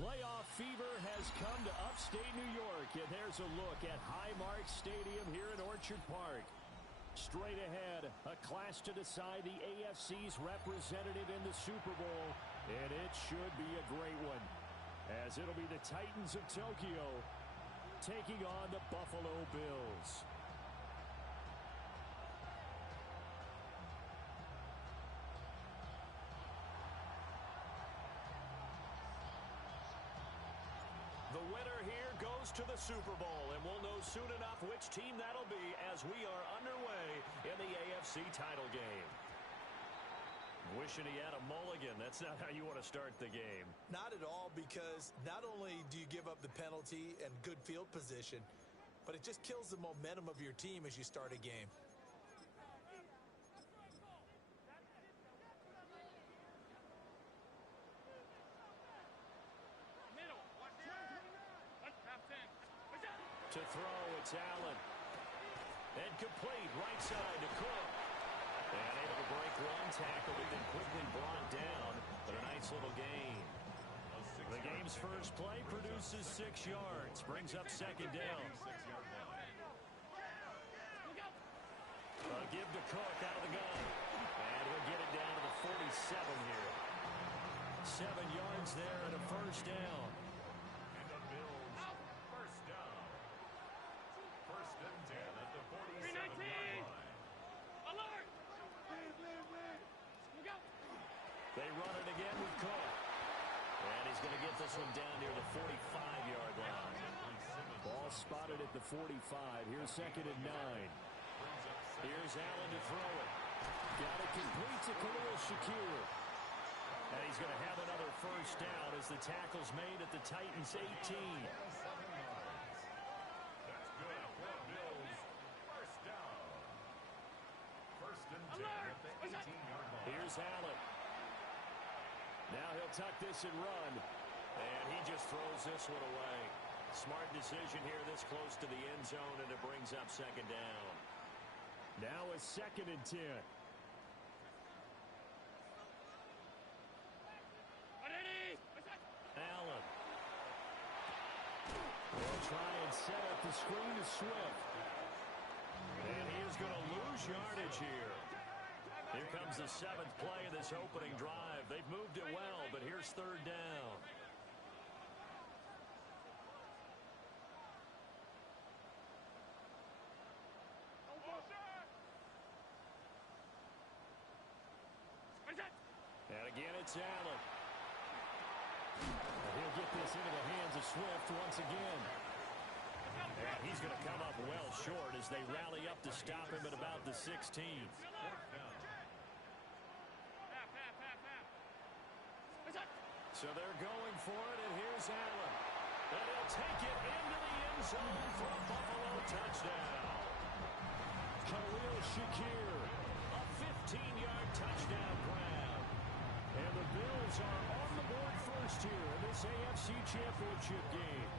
Playoff fever has come to upstate New York, and there's a look at Highmark Stadium here in Orchard Park. Straight ahead, a clash to decide the AFC's representative in the Super Bowl, and it should be a great one, as it'll be the Titans of Tokyo taking on the Buffalo Bills. The winner here goes to the Super Bowl, and we'll know soon enough which team that'll be as we are underway in the AFC title game. Wishing he had a mulligan. That's not how you want to start the game. Not at all, because not only do you give up the penalty and good field position, but it just kills the momentum of your team as you start a game. To throw, it's Allen. And complete, right side to Cook. And able to break one tackle, but then quickly brought down. But a nice little gain. The game's first play produces 6 yards. Brings up second down. A give to Cook out of the gun. And we'll get it down to the 47 here. 7 yards there and a first down. And the Bills first down. First and 10 at the 47-yard line. Alert! They run it again with Cook. And he's going to get this one down near the 45-yard line. Ball spotted at the 45. Here's second and 9. Here's Allen to throw it. Got it complete to Khalil Shakir. And he's going to have another first down as the tackle's made at the Titans' 18. That's good for Bills. First down. First and 10 at the 18-yard line. Here's Allen. Now he'll tuck this and run. And he just throws this one away. Smart decision here this close to the end zone, and it brings up second down. Now a second and 10. Allen. They'll try and set up the screen to Swift. And he is going to lose yardage here. Here comes the 7th play of this opening drive. They've moved it well, but here's third down. And again, it's Allen. And he'll get this into the hands of Swift once again. And he's going to come up well short as they rally up to stop him at about the 16. So they're going for it, and here's Allen. And he'll take it into the end zone for a Buffalo touchdown. Khalil Shakir, a 15-yard touchdown grab. And the Bills are on the board first here in this AFC Championship game.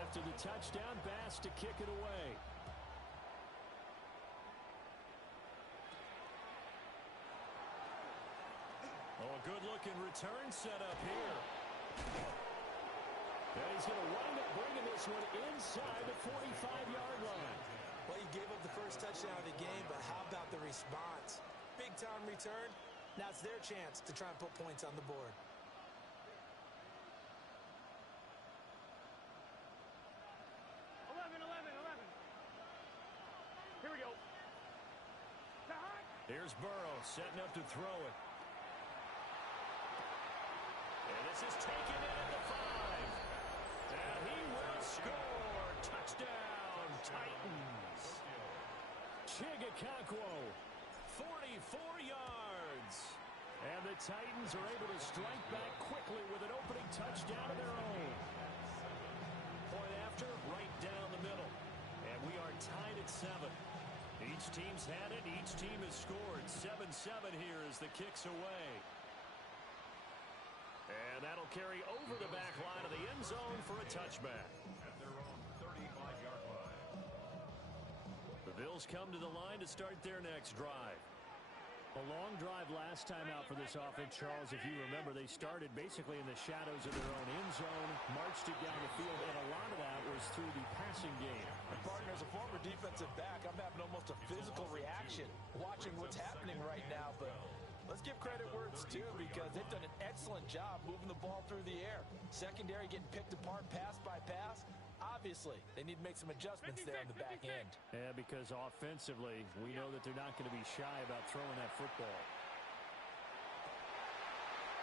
After the touchdown, Bass to kick it away. Oh, a good-looking return set up here. And he's going to wind up bringing this one inside the 45-yard line. Well, you gave up the first touchdown of the game, but how about the response? Big-time return. Now it's their chance to try and put points on the board. Here we go. Here's Burrow setting up to throw it. And this is taken in at the 5. And he will score. Touchdown, Titans. Chigakakwo, 44 yards. And the Titans are able to strike back quickly with an opening touchdown of their own. Point after, right down the middle. And we are tied at 7. Each team's had it. Each team has scored. 7-7 here as the kick's away. And that'll carry over the back line of the end zone for a touchback. At their own 35-yard line. The Bills come to the line to start their next drive. A long drive last time out for this offense, Charles. If you remember, they started basically in the shadows of their own end zone, marched it down the field, and a lot of that was through the passing game. And partner, as a former defensive back, I'm having almost a physical reaction watching what's happening right now. But let's give credit where it's due, because they've done an excellent job moving the ball through the air. Secondary getting picked apart pass by pass. Obviously, they need to make some adjustments there on the back end. Yeah, because offensively, we know that they're not going to be shy about throwing that football.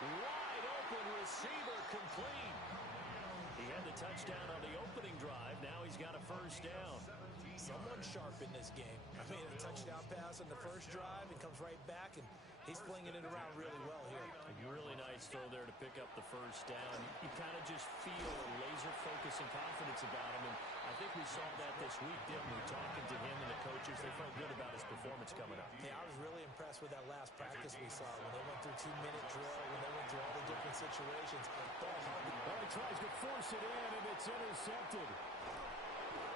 Wide open receiver, complete. He had the touchdown on the opening drive. Now he's got a first down. Someone sharp in this game. I mean, a touchdown pass on the first drive and comes right back, and he's flinging it around really well here. Really nice throw there to pick up the first down. You kind of just feel a laser focus and confidence about him, and I think we saw that this week, didn't we? Talking to him and the coaches, they felt good about his performance coming up. Yeah, I was really impressed with that last practice we saw when they went through 2-minute drill, when they went through all the different situations. He tries to force it in, and it's intercepted.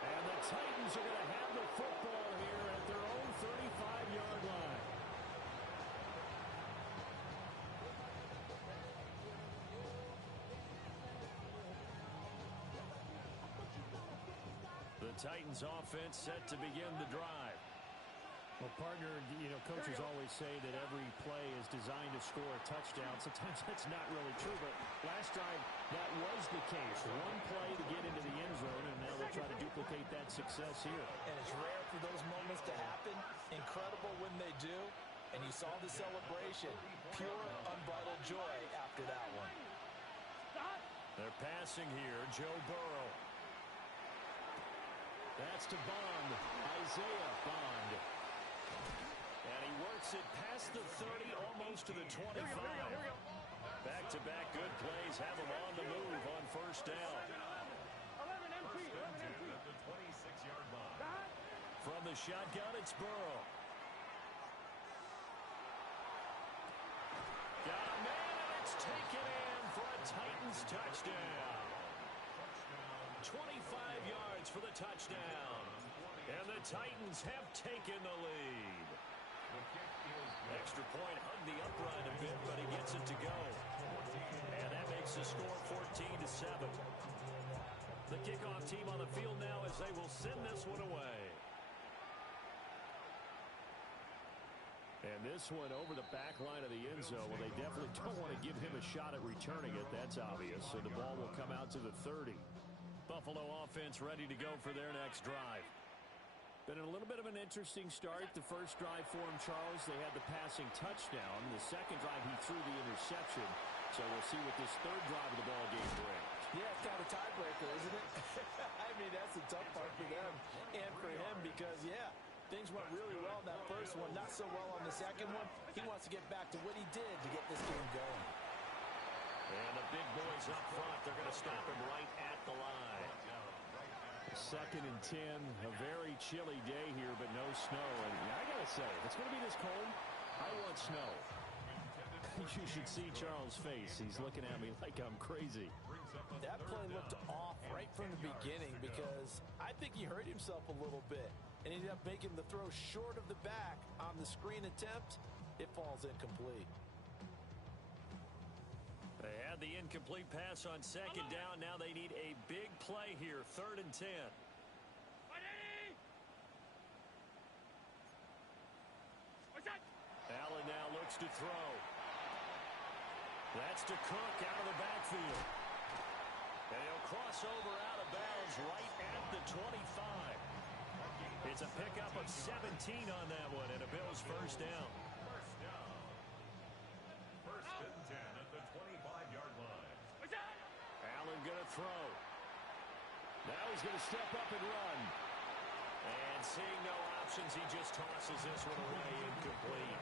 And the Titans are going to have the football here at their own 35-yard line. The Titans offense set to begin the drive. Well, partner, you know, coaches always say that every play is designed to score a touchdown. Sometimes that's not really true, but last drive that was the case. One play to get into the end zone, and now they'll try to duplicate that success here. And it's rare for those moments to happen. Incredible when they do. And you saw the celebration. Pure, unbridled joy after that one. They're passing here. Joe Burrow. That's to Bond. Isaiah Bond. And he works it past the 30, almost to the 25. Back-to-back good plays have him on the move on first down. From the shotgun, it's Burrow. Got a man, and it's taken in for a Titans touchdown. 25 yards for the touchdown. And the Titans have taken the lead. Extra point hugged the upright a bit, but he gets it to go. And that makes the score 14-7. The kickoff team on the field now as they will send this one away. And this one over the back line of the end zone. Well, they definitely don't want to give him a shot at returning it. That's obvious. So the ball will come out to the 30. Buffalo offense ready to go for their next drive. Been a little bit of an interesting start. The first drive for him, Charles, they had the passing touchdown. The second drive, he threw the interception. So we'll see what this third drive of the ball game brings. Yeah, it's kind of a tiebreaker, isn't it? I mean, that's the tough part for them and for him because, yeah, things went really well in that first one, not so well on the second one. He wants to get back to what he did to get this game going. And the big boys up front, they're going to stop him right at the line. Second and 10, a very chilly day here, but no snow. And I got to say, if it's going to be this cold, I want snow. You should see Charles' face. He's looking at me like I'm crazy. That play looked off right from the beginning because I think he hurt himself a little bit and ended up making the throw short of the back on the screen attempt. It falls incomplete. They had the incomplete pass on second down. Now they need a big play here, 3rd and 10. Allen now looks to throw. That's to Cook out of the backfield. And he'll cross over out of bounds right at the 25. It's a pickup of 17 on that one, and a Bills first down. Allen going to throw. Now he's going to step up and run. And seeing no options, he just tosses this one away incomplete.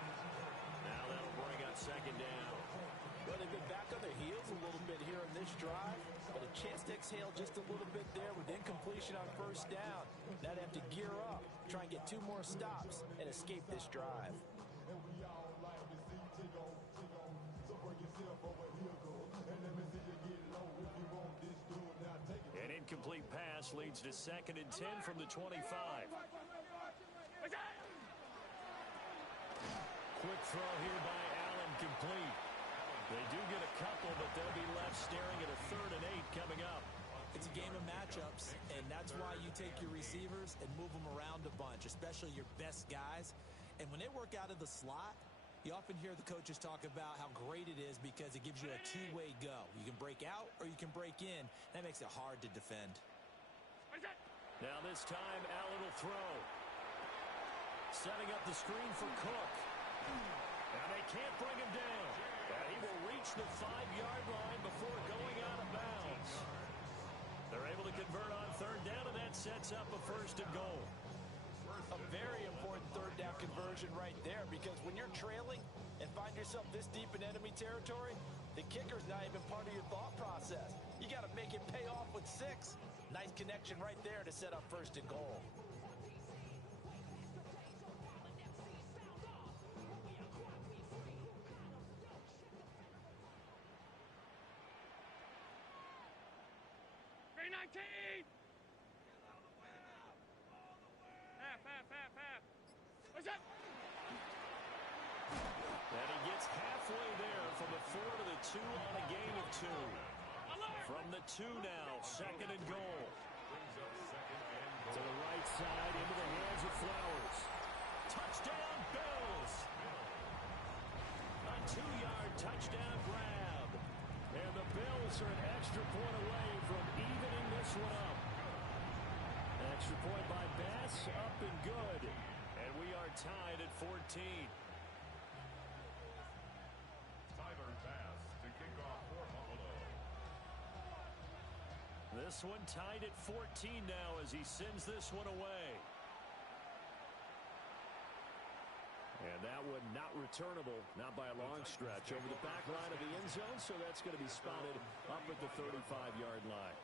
Now that'll bring up second down. Well, they've been back on their heels a little bit here in this drive, but a chance to exhale just a little bit there with incompletion on first down. Now they have to gear up, try and get 2 more stops, and escape this drive. An incomplete pass leads to 2nd and 10 from the 25. Quick throw here by Allen, complete. They do get a couple, but they'll be left staring at a 3rd and 8 coming up. It's a game of matchups, and that's why you take your receivers and move them around a bunch, especially your best guys. And when they work out of the slot, you often hear the coaches talk about how great it is because it gives you a two-way go. You can break out or you can break in. That makes it hard to defend. Now this time, Allen will throw. Setting up the screen for Cook. Now they can't bring him down. And he will reach the 5-yard line before going out of bounds. They're able to convert on 3rd down, and that sets up a 1st and goal. A very important 3rd down conversion right there, because when you're trailing and find yourself this deep in enemy territory, the kicker's not even part of your thought process. You got to make it pay off with 6. Nice connection right there to set up 1st and goal. Half. What's up? And he gets halfway there from the 4 to the 2 on a gain of 2. From the 2 now, 2nd and goal. To the right side, into the hands of Flowers. Touchdown, Bills! A 2-yard touchdown grab. And the Bills are an extra point away from evening this one up. Extra point by Bass, up and good. And we are tied at 14. Tyler Bass to kick off for Buffalo. This one tied at 14 now as he sends this one away. And that one not returnable, not by a long stretch, over the back line of the end zone, so that's going to be spotted up at the 35-yard line.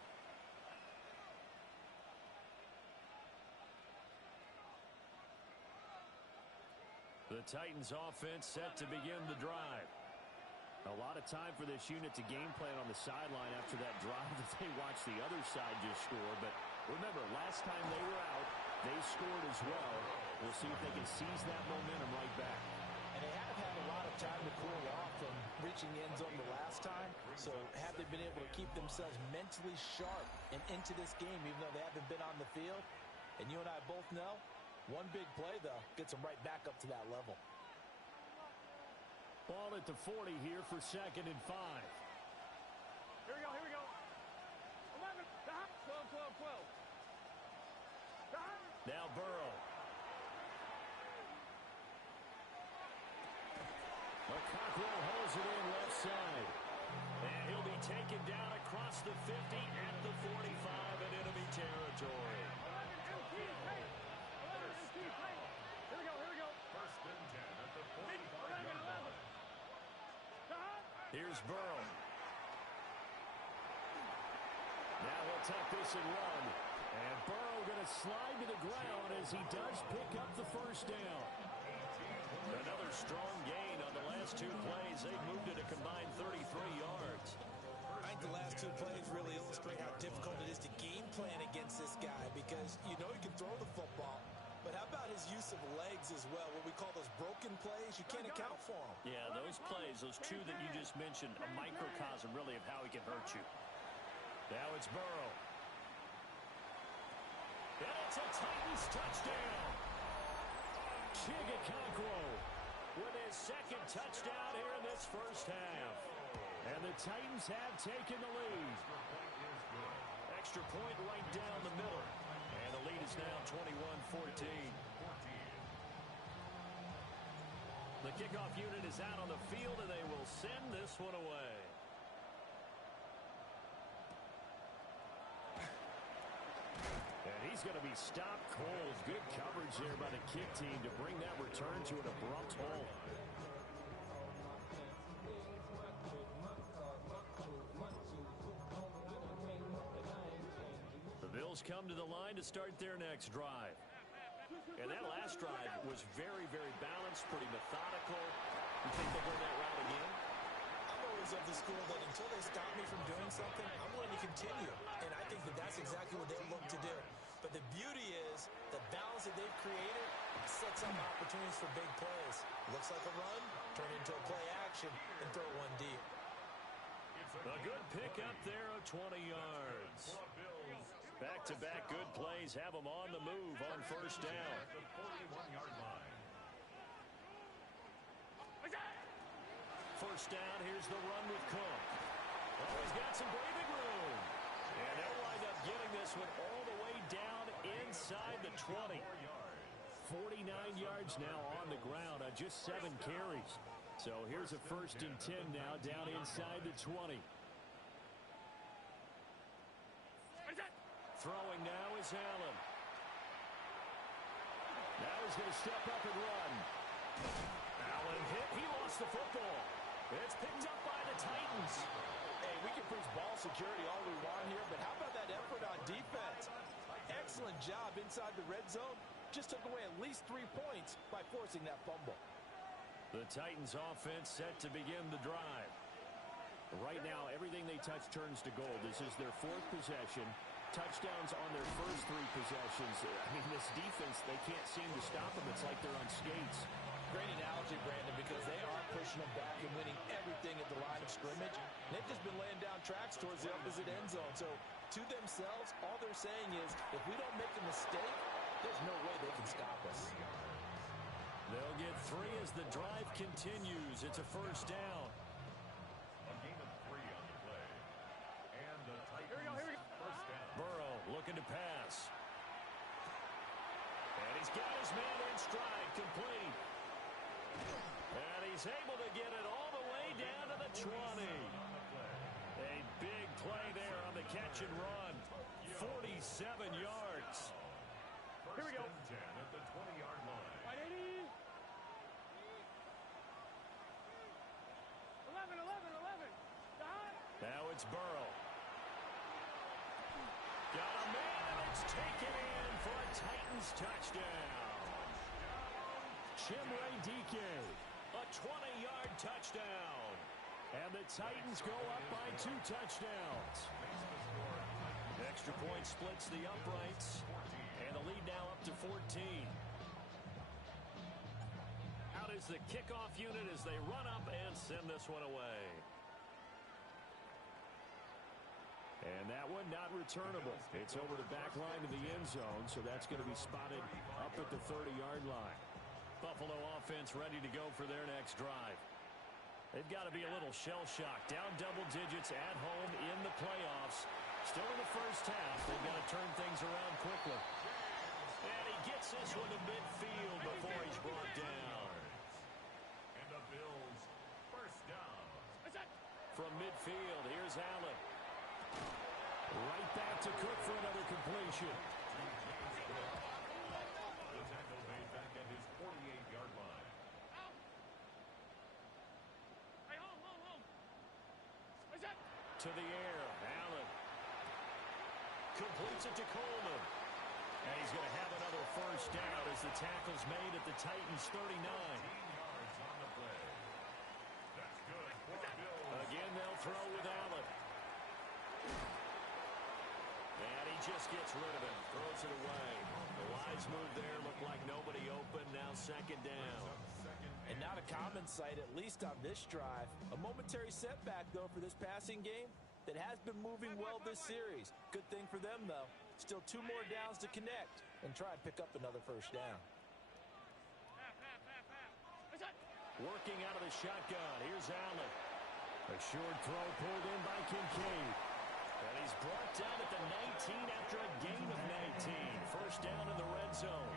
The Titans offense set to begin the drive. A lot of time for this unit to game plan on the sideline after that drive that they watched the other side just score. But remember, last time they were out, they scored as well. We'll see if they can seize that momentum right back. And they haven't had a lot of time to cool off from reaching the end zone the last time. So have they been able to keep themselves mentally sharp and into this game, even though they haven't been on the field? And you and I both know, one big play, though, gets them right back up to that level. Ball at the 40 here for 2nd and 5. Here we go. 11, 12. Now Burrow. Cockrell holds it in left side. And he'll be taken down across the 50 at the 45 in enemy territory. Here we go. 1st and 10 at the 45-yard line. Here's Burrow. Now he'll tuck this and run. And Burrow going to slide to the ground as he does pick up the 1st down. Another strong gain on the last 2 plays. They've moved it a combined 33 yards. I think the last 2 plays really illustrate how difficult it is to game plan against this guy, because you know he can throw the football. But how about his use of legs as well? What we call those broken plays, you can't account for them. Yeah, those plays, those 2 that you just mentioned, a microcosm really of how he can hurt you. Now it's Burrow. And it's a Titans touchdown. Cockrell with his 2nd touchdown here in this 1st half. And the Titans have taken the lead. Extra point right down the middle. And the lead is now 21-14. The kickoff unit is out on the field, and they will send this one away. And he's going to be stopped cold. Good coverage there by the kick team to bring that return to an abrupt halt. The Bills come to the line to start their next drive. And that last drive was very, very balanced, pretty methodical. You think they'll go that route again? I'm always of the school that until they stop me from doing something, I'm willing to continue. And I think that that's exactly what they'll look to do. But the beauty is the balance that they've created Sets up opportunities for big plays. Looks like a run, turn into a play action, and throw one deep. A good pickup there of 20 yards. Back-to-back good plays have them on the move on first down. First down, here's the run with Cook. Oh, he's got some breathing room. And they'll wind up getting this one all the way down inside the 20. 49 yards now on the ground on just 7 carries. So here's a 1st and 10 now down inside the 20. Throwing now is Allen. Now he's going to step up and run. Allen hit. He lost the football. It's picked up by the Titans. Hey, we can preach ball security all we want here, but how about that effort on defense? Excellent job inside the red zone. Just took away at least 3 points by forcing that fumble. The Titans offense set to begin the drive. Right now, everything they touch turns to gold. This is their 4th possession. Touchdowns on their first 3 possessions. I mean, this defense, they can't seem to stop them. It's like they're on skates. Great analogy, Brandon, because they are pushing them back and winning everything at the line of scrimmage. They've just been laying down tracks towards the opposite end zone. So, to themselves, all they're saying is, if we don't make a mistake, there's no way they can stop us. They'll get 3 as the drive continues. It's a first down. A gain of 3 on the play. And the Titans Here we go. first down. Burrow looking to pass. And he's got his man in stride, complete. And he's able to get it all the way down to the 20. A big play there on the catch and run. 47 yards. First Here we go. and 10 at the 20-yard line. 180. 11. Now it's Burrow. Got a man, and it's taken in for a Titans touchdown. Chimray DK, a 20-yard touchdown. And the Titans go up by 2 touchdowns. Extra point splits the uprights. And the lead now up to 14. Out is the kickoff unit as they run up and send this one away. And that one not returnable. It's over the back line of the end zone, so that's going to be spotted up at the 30-yard line. Buffalo offense ready to go for their next drive. They've got to be a little shell-shocked. Down double digits at home in the playoffs. Still in the first half. They've got to turn things around quickly. And he gets this one to midfield before he's brought down. And the Bills first down. From midfield, here's Allen. Right back to Cook for another completion. The tackle made back at his 48-yard line. Hey, home. To the air, Allen. Completes it to Coleman. And he's going to have another first down as the tackle's made at the Titans' 39. 18 yards on the play. That's good for the Bills. Again, they'll throw with Allen. And he just gets rid of it. Throws it away. The wise move there. Looked like nobody open. Now 2nd down. And not a common sight, at least on this drive. A momentary setback, though, for this passing game that has been moving well this series. Good thing for them, though. Still 2 more downs to connect and try and pick up another first down. Working out of the shotgun. Here's Allen. A short throw pulled in by Kincaid. And he's brought down at the 19 after a gain of 19. First down in the red zone.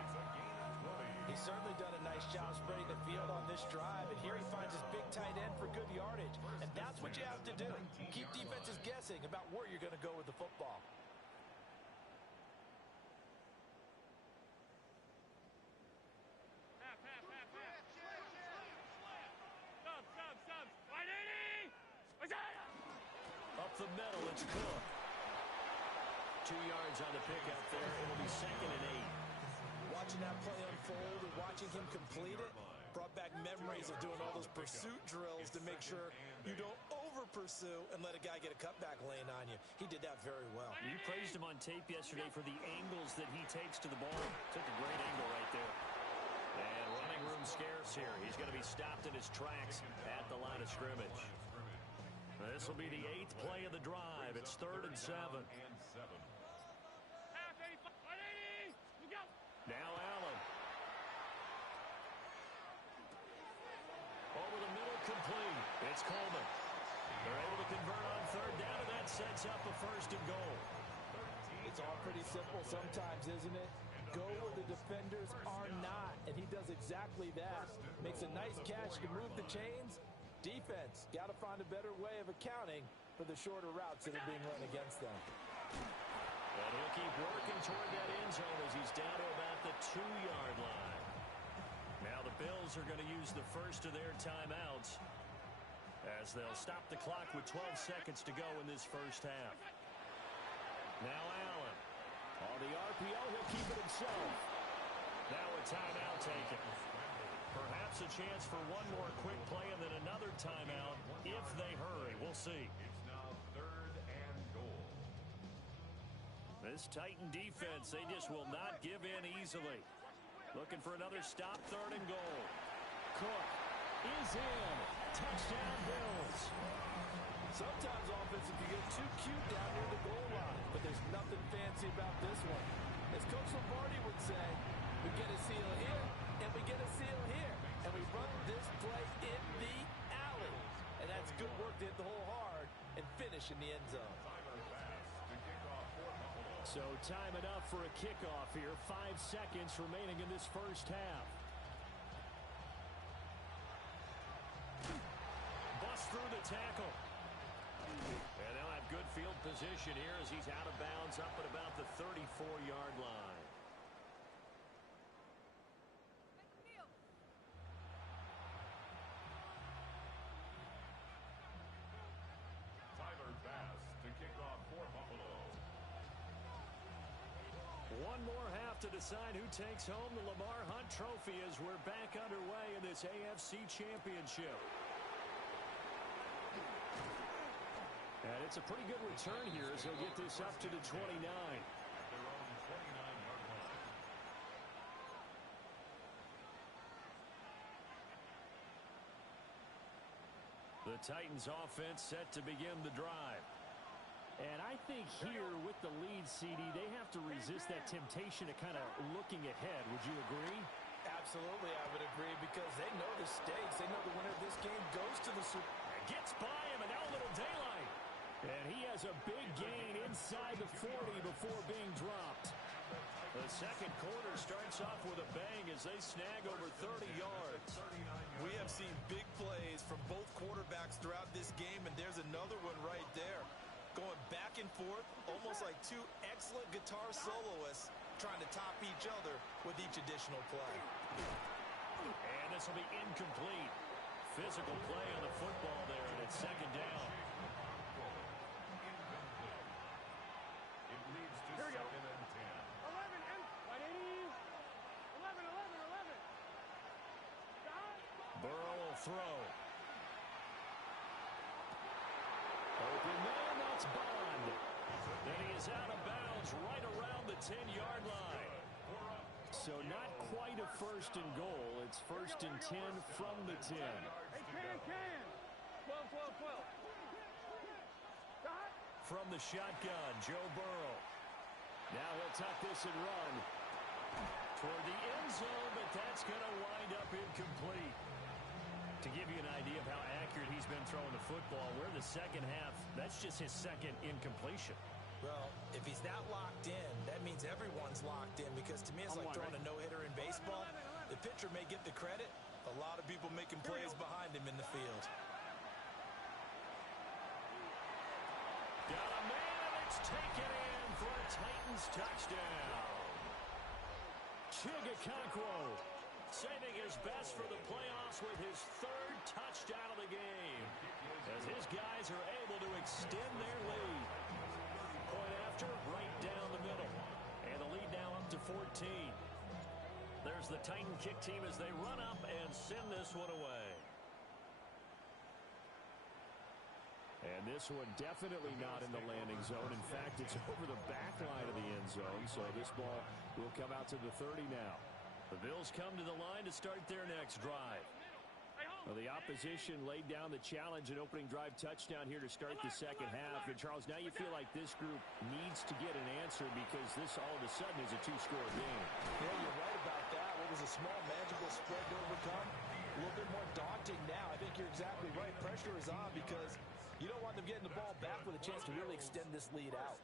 He's certainly done a nice job spreading the field on this drive, and here he finds his big tight end for good yardage. And that's what you have to do. Keep defenses guessing about where you're going to go with the football. Subs. 180. Up the middle, it's Cook. 2 yards on the pickup there. It'll be 2nd and 8. Watching that play unfold and watching him complete it brought back memories of doing all those pursuit drills to make sure you don't over-pursue and let a guy get a cutback lane on you. He did that very well. You praised him on tape yesterday for the angles that he takes to the ball. Took a great angle right there. stops here. He's going to be stopped in his tracks at the line of scrimmage. This will be the 8th play of the drive. It's 3rd and 7. Half 85. 180. Look out. Now Allen. Over the middle, complete. It's Coleman. They're able to convert on 3rd down, and that sets up a 1st and goal. It's all pretty simple sometimes, isn't it? Go where the defenders are not, and he does exactly that. Makes a nice catch to move the chains. Defense, got to find a better way of accounting for the shorter routes that are being run against them. And he'll keep working toward that end zone as he's down to about the 2-yard line. Now the Bills are going to use the first of their timeouts as they'll stop the clock with 12 seconds to go in this first half. Now Allen. On the RPO, he'll keep it himself. Now a timeout taken. Perhaps a chance for one more quick play and then another timeout if they hurry. We'll see. It's now 3rd and goal. This Titan defense, they just will not give in easily. Looking for another stop, 3rd and goal. Cook is in. Touchdown Bills. Sometimes offenses can get too cute down near the goal line, but there's nothing fancy about this one. As Coach Lombardi would say, we get a seal here, and we get a seal here, and we run this play in the alley. And that's good work to hit the hole hard and finish in the end zone. So time enough for a kickoff here. 5 seconds remaining in this first half. Bust through the tackle. And they'll have good field position here as he's out of bounds up at about the 34-yard line. Tyler Bass to kick off for Buffalo. One more half to decide who takes home the Lamar Hunt Trophy as we're back underway in this AFC Championship. And it's a pretty good return here as he'll get this up to the 29. At their own 29-yard line. The Titans offense set to begin the drive. And I think here with the lead, CD, they have to resist that temptation of kind of looking ahead. Would you agree? Absolutely, I would agree, because they know the stakes. They know the winner of this game goes to the Super Bowl. Gets by him, and now a little daylight. And he has a big gain inside the 40 before being dropped. The second quarter starts off with a bang as they snag over 30 yards. We have seen big plays from both quarterbacks throughout this game, and there's another one right there. Going back and forth, almost like two excellent guitar soloists trying to top each other with each additional play. And this will be incomplete. Physical play on the football there, and it's 2nd down. It leads to Here we go. 2nd and 10. 11 and 180. 11, 11, 11. Stop. Burrow will throw. Open man, that's Bond. Then he is out of bounds right around the 10-yard line. So not quite a 1st and goal. It's 1st and 10 from the 10. Hey, can. 12, 12, 12. Stop. From the shotgun, Joe Burrow. Now he'll tuck this and run. Toward the end zone, but that's going to wind up incomplete. To give you an idea of how accurate he's been throwing the football, we're in the second half. That's just his 2nd incompletion. Well, if he's that locked in, that means everyone's locked in, because to me it's like throwing a no-hitter in baseball. The pitcher may get the credit. A lot of people making plays behind him in the field. Got a man, and it's taken in for a Titans touchdown. Chigakonkwo Saving his best for the playoffs with his 3rd touchdown of the game, as his guys are able to extend their lead. Point after, right down the middle. And the lead now up to 14. There's the Titan kick team as they run up and send this one away. And this one definitely not in the landing zone. In fact, it's over the back line of the end zone. So this ball will come out to the 30 now. The Bills come to the line to start their next drive. Well, the opposition laid down the challenge and opening drive touchdown here to start the second half. And, Charles, now you feel like this group needs to get an answer because this all of a sudden is a two-score game. Yeah, you're right about that. What was a small, manageable spread to overcome? A little bit more daunting now. I think you're exactly right. Pressure is on because you don't want them getting the ball back with a chance to really extend this lead out.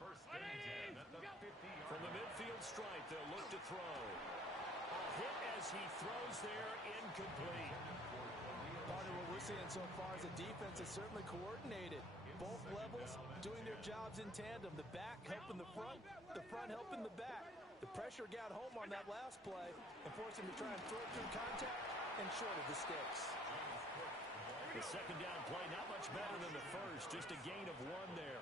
First and 10 at the 50-yard From the midfield stripe, they'll look to throw. A hit as he throws there, incomplete. Partner, what we're seeing so far is the defense is certainly coordinated. Both levels doing their jobs in tandem. The back helping the front helping the back. The pressure got home on that last play and forced him to try and throw through contact and short of the sticks. The second down play, not much better than the first, just a gain of one there.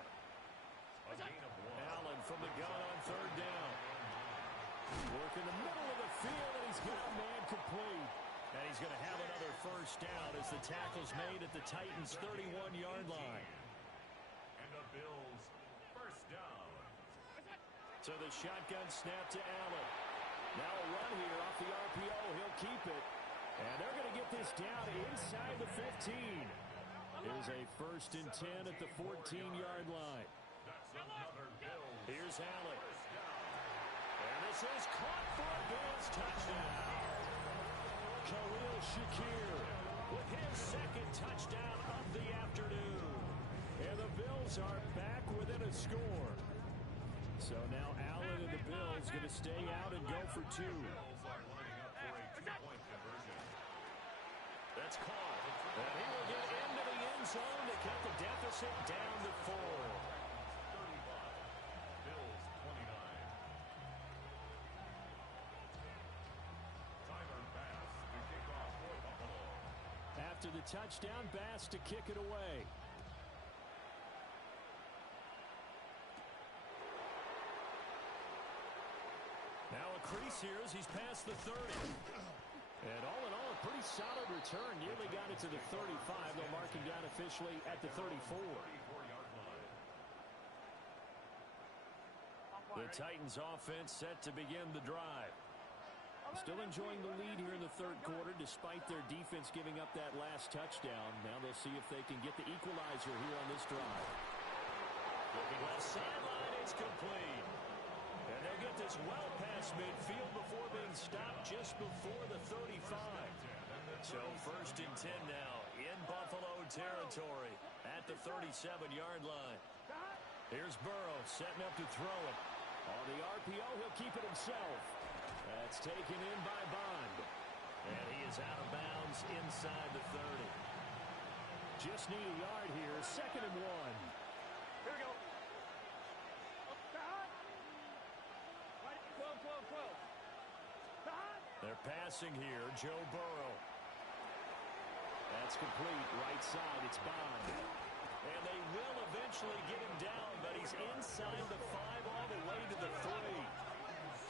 A gain of 1. Allen from the gun on third down. Work in the middle of the field, and he's got a man complete. And he's going to have another first down as the tackle's made at the Titans' 31-yard line. And the Bills first down. So the shotgun snap to Allen. Now a run here off the RPO. He'll keep it. And they're going to get this down inside the 15. Here's a first and 10 at the 14-yard line. That's another Bills. Here's Allen. And this is caught for a Bills touchdown. Khalil Shakir with his second touchdown of the afternoon. And the Bills are back within a score. So now Allen and the Bills going to stay out and go for two. Bills are lining up for a 2-point conversion. That's caught. And he will get into the end zone to cut the deficit down to 4. 35. Bills 29. Tyler Bass to kick off for Buffalo. After the touchdown, Bass to kick it away. Now a crease here as he's past the 30. And all in all, a pretty solid return. Nearly got it to the 35. They'll mark him down officially at the 34. 34-yard line. The Titans offense set to begin the drive. Still enjoying the lead here in the third quarter despite their defense giving up that last touchdown. Now they'll see if they can get the equalizer here on this drive. Looking left sideline, it's complete. And they'll get this well past midfield before being stopped just before the 35. So first and 10 now in Buffalo territory at the 37-yard line. Here's Burrow setting up to throw it. On the RPO, he'll keep it himself. That's taken in by Bond. And he is out of bounds inside the 30. Just need a yard here. Second and 1. Here we go. 12. They're passing here. Joe Burrow. That's complete. Right side. It's Bond. And they will eventually get him down, but he's inside the 5 all the way to the 3.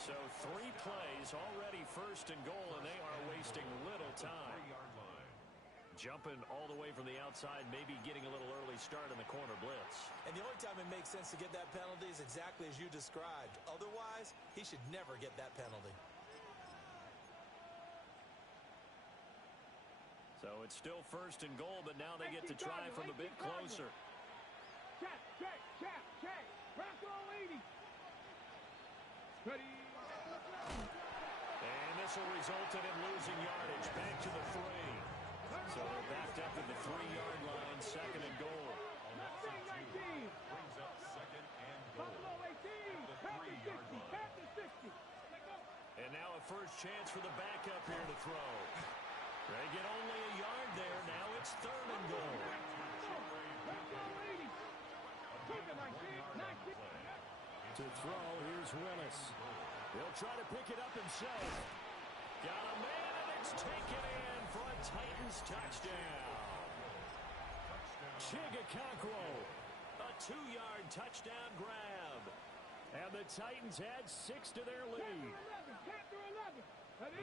So 3 plays already first and goal, and they are wasting little time. 3-yard line. Jumping all the way from the outside, maybe getting a little early start in the corner blitz. And the only time it makes sense to get that penalty is exactly as you described. Otherwise, he should never get that penalty. So it's still first and goal, but now they get to try from a bit closer. Check. Rocco 80. Ready. And this will result in him losing yardage. Back to the 3. So they're backed up at the 3-yard line, second and goal. Brings up second and goal. Buffalo 18. The 3-yard line. Panthers 60. And now a first chance for the backup here to throw. They get only a yard there. Now it's third and goal. Rocco 80. Keep it 19. To throw, here's Willis. He'll try to pick it up himself. Got a man, and it's taken in for a Titans touchdown. Chigakonkwo, a 2-yard touchdown grab. And the Titans add 6 to their lead. Panther 11. The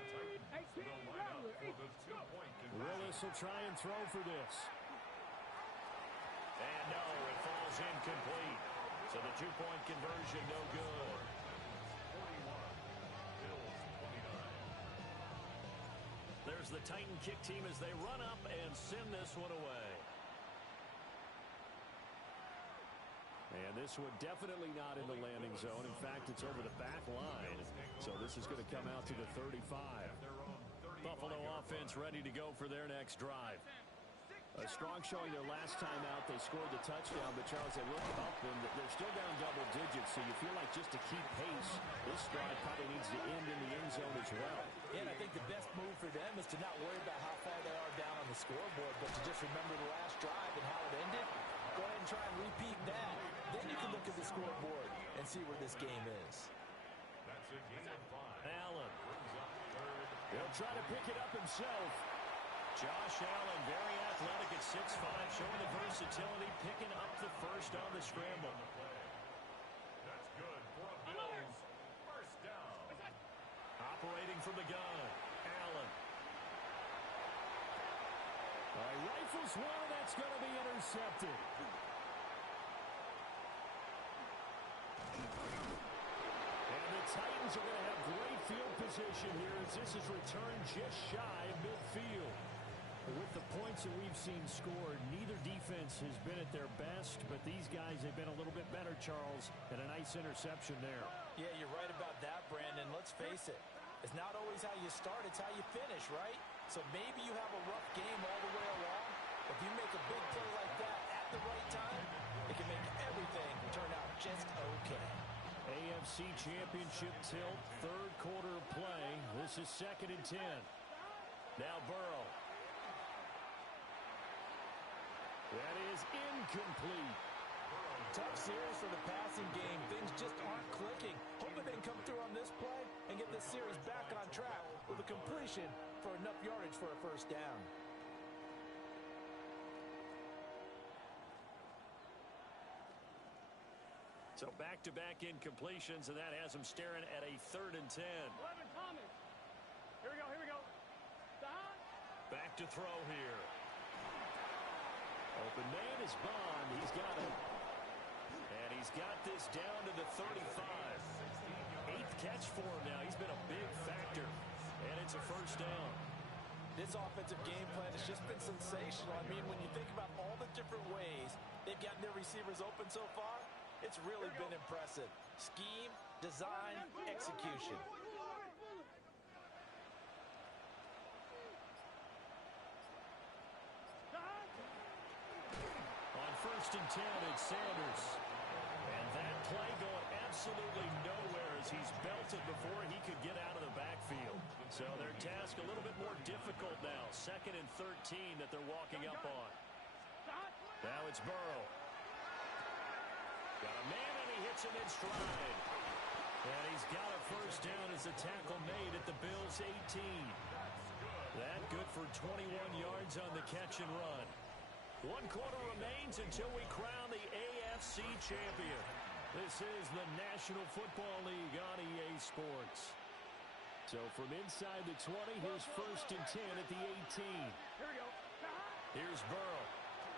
Titans will line up for the 2-point conversion. Willis will try and throw for this. And no, it falls incomplete. So the 2-point conversion no good. 41. Here's the Titan kick team as they run up and send this one away. And this one definitely not in the landing zone. In fact, it's over the back line. So this is going to come out to the 35. Buffalo offense ready to go for their next drive. A strong showing their last time out. They scored the touchdown, but Charles, they look up and they're still down double digits. So you feel like just to keep pace, this drive probably needs to end in the end zone as well. And I think the best move for them is to not worry about how far they are down on the scoreboard, but to just remember the last drive and how it ended. Go ahead and try and repeat that. Then you can look at the scoreboard and see where this game is. That's a gain of 5. Allen. Brings up third. He'll try to pick it up himself. Josh Allen, very athletic at 6'5", showing the versatility, picking up the first on the scramble. That's good for a Bills first down. Operating from the gun, Allen. Rifles one, that's going to be intercepted. And the Titans are going to have great field position here as this is returned just shy of midfield. With the points that we've seen scored, neither defense has been at their best, but these guys have been a little bit better, Charles, and a nice interception there. Yeah, you're right about that, Brandon. Let's face it. It's not always how you start, it's how you finish, right? So maybe you have a rough game all the way along. If you make a big play like that at the right time, it can make everything turn out just okay. AFC Championship tilt, third quarter of play. This is 2nd and 10. Now Burrow. That is incomplete. Tough series for the passing game. Things just aren't clicking. Hoping they can come through on this play and get this series back on track with a completion for enough yardage for a first down. So back-to-back incompletions, and that has him staring at a 3rd and 10. 11 Thomas. Here we go, here we go. Stop. Back to throw here. Open man is Bond. He's got it. And he's got this down to the 35. 8th catch for him now. He's been a big factor. And it's a first down. This offensive game plan has just been sensational. I mean, when you think about all the different ways they've gotten their receivers open so far, it's really been impressive. Scheme, design, execution. On 1st and 10, it's Sanders. And that play going absolutely nowhere as he's belted before he could get out of the backfield. So their task a little bit more difficult now. 2nd and 13 that they're walking up on. Now it's Burrow. Got a man and he hits him in stride. And he's got a first down as the tackle made at the Bills' 18. That good for 21 yards on the catch and run. 1 quarter remains until we crown the AFC champion. This is the National Football League on EA Sports. So from inside the 20, here's 1st and 10 at the 18. Here we go. Here's Burrow.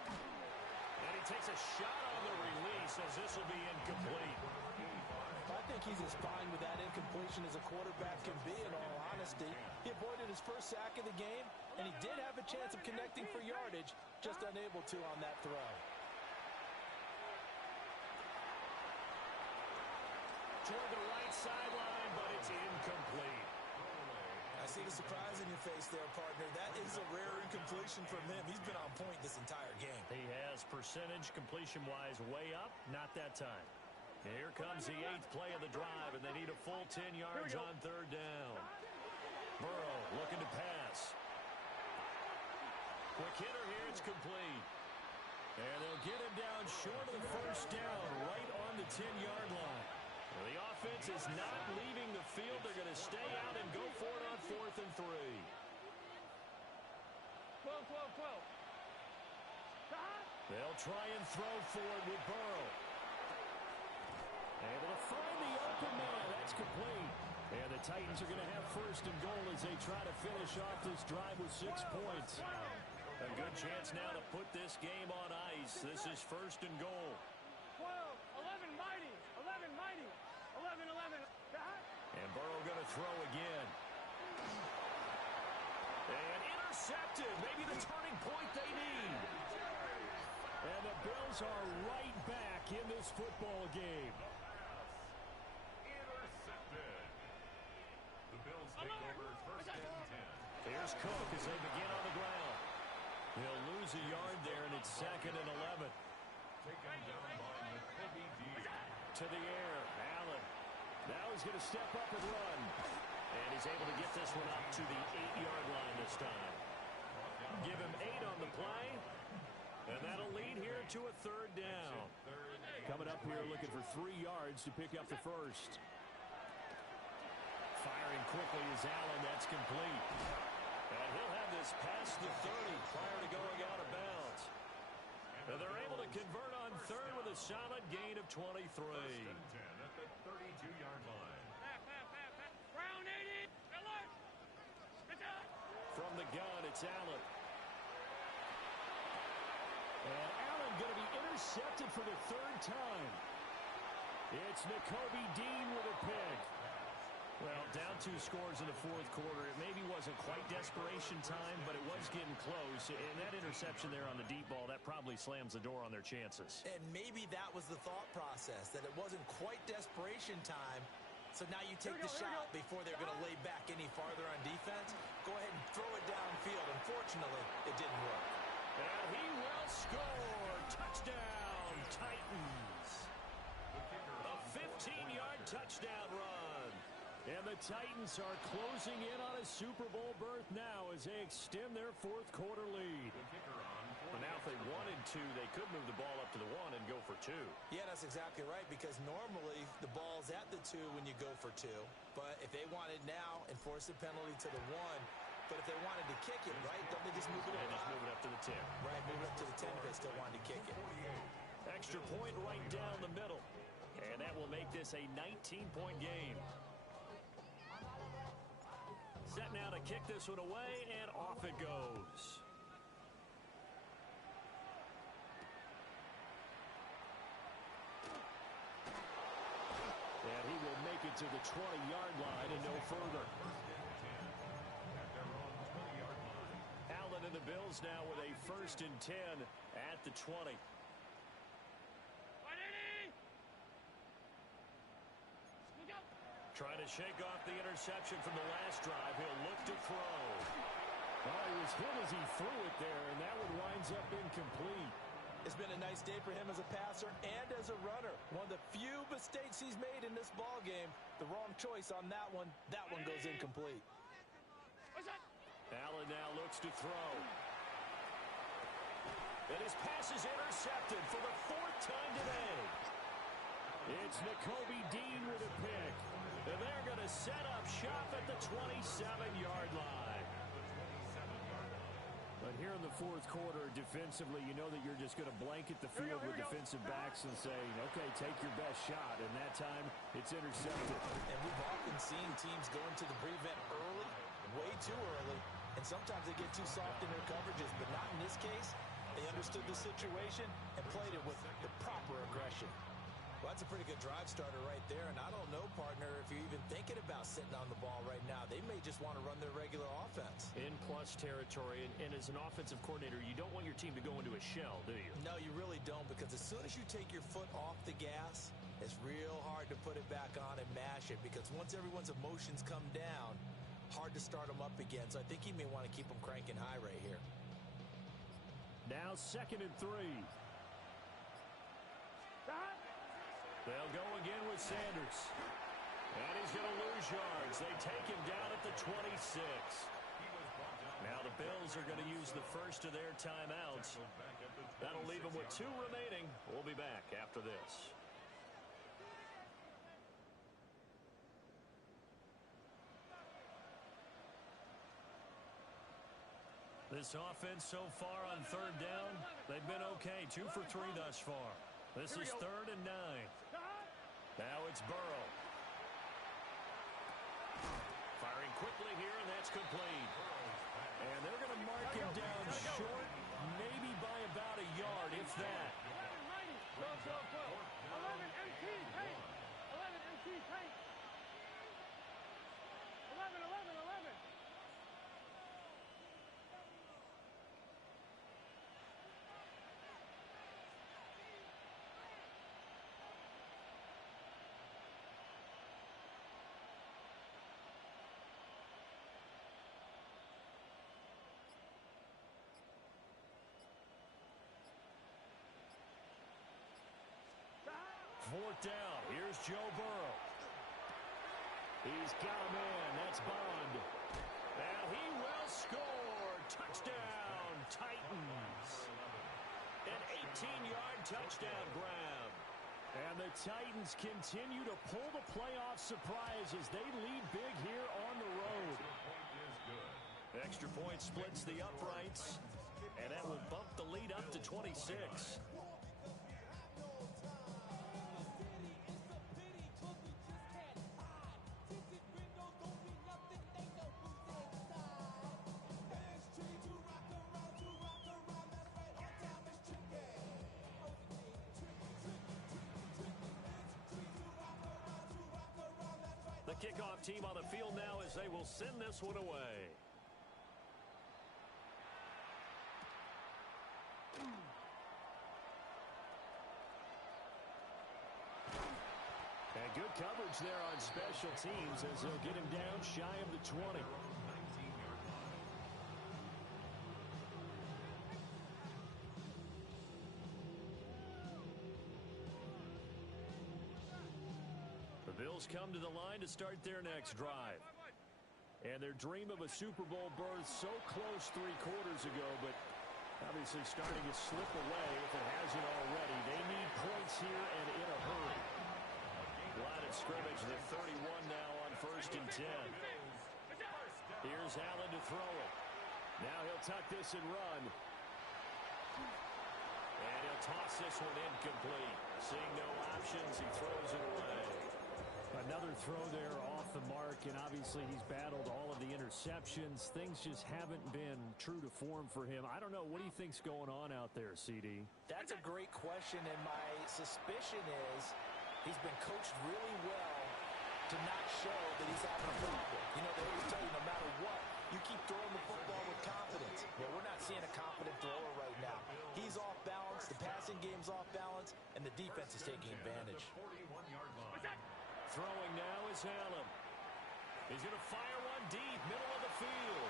And he takes a shot on the release as this will be incomplete. I think he's as fine with that incompletion as a quarterback can be, in all honesty. He avoided his first sack of the game, and he did have a chance of connecting for yardage, just unable to on that throw. Toward the right sideline, but it's incomplete. I see the surprise in your face there, partner. That is a rare incompletion from him. He's been on point this entire game. He has percentage completion-wise way up, not that time. Here comes the 8th play of the drive, and they need a full 10 yards on 3rd down. Burrow looking to pass. Quick hitter here, it's complete. And they'll get him down short of the first down, right on the 10-yard line. Well, the offense is not leaving the field. They're going to stay out and go for it on 4th and 3. 12, 12, 12. They'll try and throw for it with Burrow. Able to find the open man. That's complete. And the Titans are going to have 1st and goal as they try to finish off this drive with 6 points. A good chance now to put this game on ice. This is 1st and goal. 12, 11 mighty. 11 mighty. 11, 11. And Burrow going to throw again. And intercepted. Maybe the turning point they need. And the Bills are right back in this football game. Intercepted. The Bills take over first and 10. Here's Cook as they begin on the ground. He'll lose a yard there, and it's 2nd and 11. Taken down by Nakobe Dean. To the air, Allen. Now he's going to step up and run. And he's able to get this one up to the 8-yard line this time. Give him 8 on the play. And that'll lead here to a 3rd down. Coming up here looking for 3 yards to pick up the first. Firing quickly is Allen. That's complete. And he'll have this past the 30 prior to going out of bounds. And they're able to convert on 3rd with a solid gain of 23. First and 10 at the 32-yard line. Brown 80. Alert. From the gun, it's Allen. And Allen going to be intercepted for the 3rd time. It's Nakobe Dean with a pick. Well, down 2 scores in the 4th quarter. It maybe wasn't quite desperation time, but it was getting close. And that interception there on the deep ball, that probably slams the door on their chances. And maybe that was the thought process, that it wasn't quite desperation time. So now you take the shot before they're going to lay back any farther on defense. Go ahead and throw it downfield. Unfortunately, it didn't work. And he will score. Touchdown, Titans. A 15-yard touchdown run. And the Titans are closing in on a Super Bowl berth now as they extend their 4th quarter lead. But now if they wanted to, they could move the ball up to the 1 and go for 2. Yeah, that's exactly right, because normally the ball's at the 2 when you go for 2. But if they wanted now, enforce the penalty to the 1. But if they wanted to kick it, right, don't they just move it up? Just move it up to the 10. Right, move it up to the 10 if they still wanted to kick it. Extra point right down the middle. And that will make this a 19-point game. Set now to kick this one away, and off it goes. And he will make it to the 20-yard line and no further. Allen and the Bills now with a 1st and 10 at the 20. Trying to shake off the interception from the last drive. He'll look to throw. Oh, he was hit as he threw it there, and that one winds up incomplete. It's been a nice day for him as a passer and as a runner. One of the few mistakes he's made in this ball game. The wrong choice on that one. That one goes incomplete. Allen now looks to throw. And his pass is intercepted for the 4th time today. It's Nakobe Dean with a pick. And they're going to set up shop at the 27-yard line. But here in the 4th quarter, defensively, you know that you're just going to blanket the field with defensive backs and say, okay, take your best shot. And that time, it's intercepted. And we've often seen teams go into the prevent early, way too early. And sometimes they get too soft in their coverages, but not in this case. They understood the situation and played it with the proper aggression. Well, that's a pretty good drive starter right there, and I don't know, partner, if you're even thinking about sitting on the ball right now. They may just want to run their regular offense. In plus territory, and as an offensive coordinator, you don't want your team to go into a shell, do you? No, you really don't, because as soon as you take your foot off the gas, it's real hard to put it back on and mash it, because once everyone's emotions come down, hard to start them up again. So I think he may want to keep them cranking high right here. Now 2nd and 3. They'll go again with Sanders. And he's going to lose yards. They take him down at the 26. Now the Bills are going to use the first of their timeouts. That'll leave them with 2 remaining. We'll be back after this. This offense so far on 3rd down, they've been okay. 2 for 3 thus far. This is 3rd and 9. Now it's Burrow. Firing quickly here, and that's complete. And they're going to mark him down short, maybe by about a yard, if that. 11 MT tank. 11 MT tank. 11. 4th down. Here's Joe Burrow. He's got a man. That's Bond. And he will score. Touchdown, Titans. An 18-yard touchdown grab. And the Titans continue to pull the playoff surprise as they lead big here on the road. Extra point splits the uprights, and that will bump the lead up to 26. The kickoff team on the field now as they will send this one away. And good coverage there on special teams as they'll get him down shy of the 20. The Bills come to the line to start their next drive. And their dream of a Super Bowl berth so close 3 quarters ago, but obviously starting to slip away if it hasn't already. They need points here and in a hurry. Line of scrimmage, the 31 now on 1st and 10. Here's Allen to throw it. Now he'll tuck this and run. And he'll toss this one incomplete. Seeing no options, he throws it away. Another throw there off the mark, and obviously he's battled all of the interceptions. Things just haven't been true to form for him. I don't know. What do you think's going on out there, CD? That's a great question, and my suspicion is he's been coached really well to not show that he's having a problem. You know, they always tell you no matter what, you keep throwing the football with confidence. Well, we're not seeing a confident thrower right now. He's off balance, the passing game's off balance, and the defense is taking advantage. Throwing now is Allen. He's going to fire one deep, middle of the field.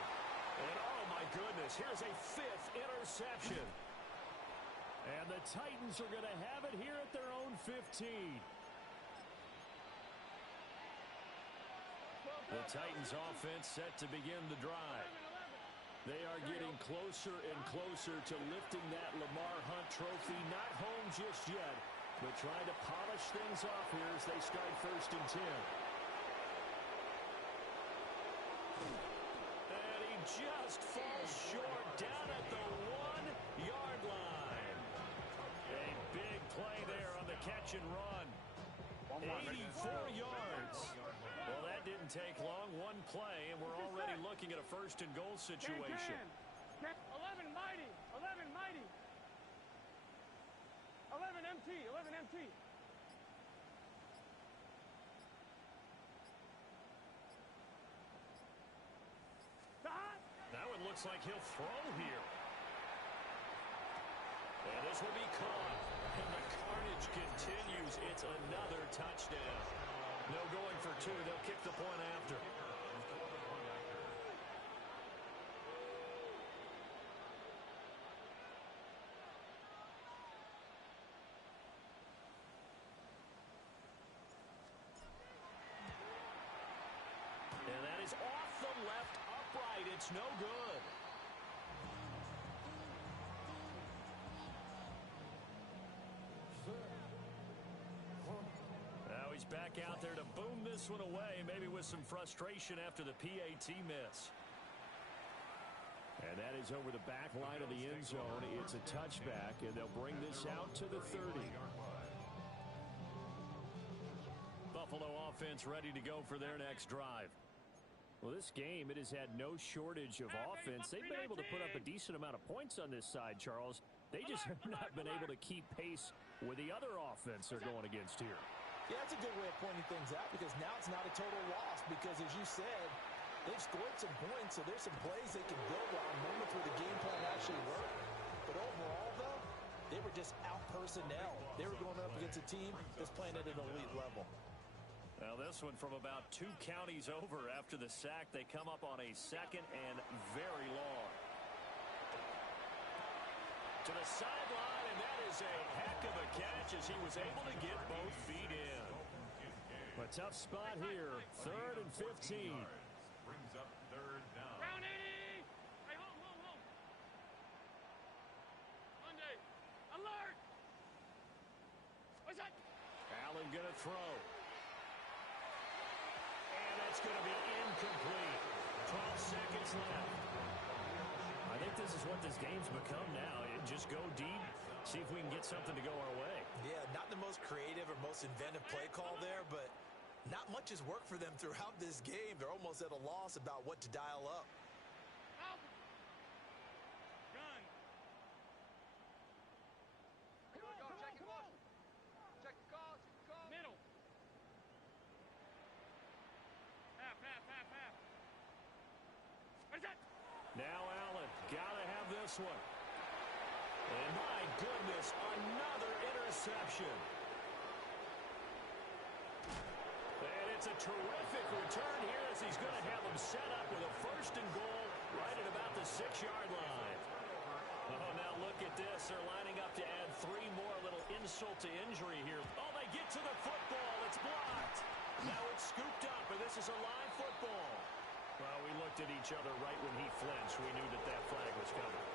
And oh my goodness, here's a 5th interception. And the Titans are going to have it here at their own 15. The Titans offense set to begin the drive. They are getting closer and closer to lifting that Lamar Hunt trophy. Not home just yet, but trying to polish things off here as they start 1st and 10. And he just falls short down at the 1-yard line. A big play there on the catch and run. 84 yards. Well, that didn't take long. One play, and we're already looking at a 1st and goal situation. 11 mighty. 11 mighty. 11 MT. 11 MT. That one looks like he'll throw here. And this will be caught. And the carnage continues. It's another touchdown. No going for 2. They'll kick the point after. And that is off the left upright. It's no good. Now he's back out there to boom this one away, maybe with some frustration after the PAT miss. And that is over the back line of the end zone. It's a touchback, and they'll bring this out to the 30. Buffalo offense ready to go for their next drive. Well, this game, it has had no shortage of offense. They've been able to put up a decent amount of points on this side, Charles. They just have not been able to keep pace with the other offense they're going against here. Yeah, that's a good way of pointing things out because now it's not a total loss because, as you said, they've scored some points, so there's some plays they can build on, moments where the game plan actually worked. But overall, though, they were just out personnel. They were going up against a team that's playing at an elite level. Now this one from about 2 counties over after the sack. They come up on a 2nd and very long. To the sideline, and that is a heck of a catch as he was able to get both feet in. A tough spot here. 3rd and 15. Brings up 3rd down. Round 80. Hey, hold. Monday. Alert. What's that? Allen going to throw. And that's going to be incomplete. 12 seconds left. I think this is what this game's become now. Just go deep, see if we can get something to go our way. Yeah, not the most creative or most inventive play call there, but not much has worked for them throughout this game. They're almost at a loss about what to dial up. Out. Gun. Here we go. Check the motion. Check the call. Middle. Half. What's that? Now Allen, gotta have this one. And my goodness, another interception. And it's a terrific return here as he's going to have them set up with a 1st and goal right at about the 6-yard line. Oh, now look at this. They're lining up to add 3 more, a little insult to injury here. Oh, they get to the football. It's blocked. Now it's scooped up, and this is a live football. Well, we looked at each other right when he flinched. We knew that flag was coming.